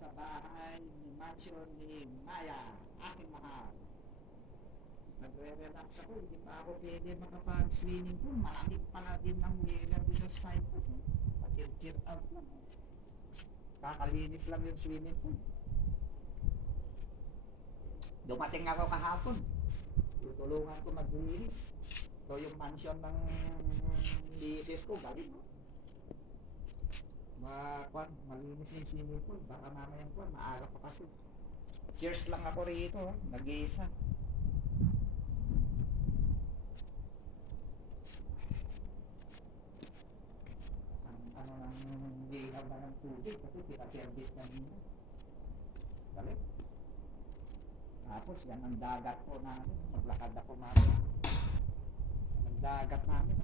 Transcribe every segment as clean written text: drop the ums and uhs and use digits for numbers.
sa bahay ni mansion ni Maya, aking mahal. Nagre-relax ako, hindi pa ako pwede makapag-swimming pool. Malamig pala din ng weather dito sa Cyprus. Pa-chill out lang. Kakalinis lang yung swimming pool. Dumating ako kahapon. Tutulungan ko maglinis. Ito yung mansion ng misis ko. Galing mo. Malinis yung swimming pool. Baka mamayang kwan, maaga pa kasi. Cheers lang ako rito. Nag-iisa. Ano nang lihaw na ng tubig kasi pinaservice kanina. Galing. Tapos yan ang dagat po namin. Maglakad ako namin. Ang dagat namin.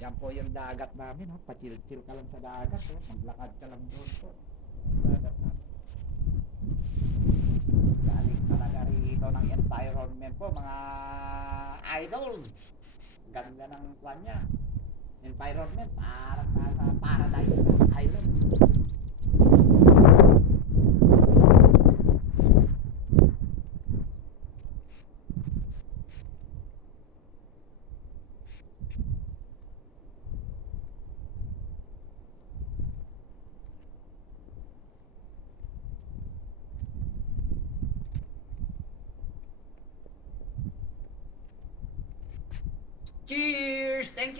Yan po yung dagat namin. Pa-chill-chill ka lang sa dagat. Maglakad ka lang doon po. Dagat namin. Galing talaga rito ng environment po mga idol. Ganda ng kwan niya. Environment parang nasa paradise na island. Cheers! Thank you!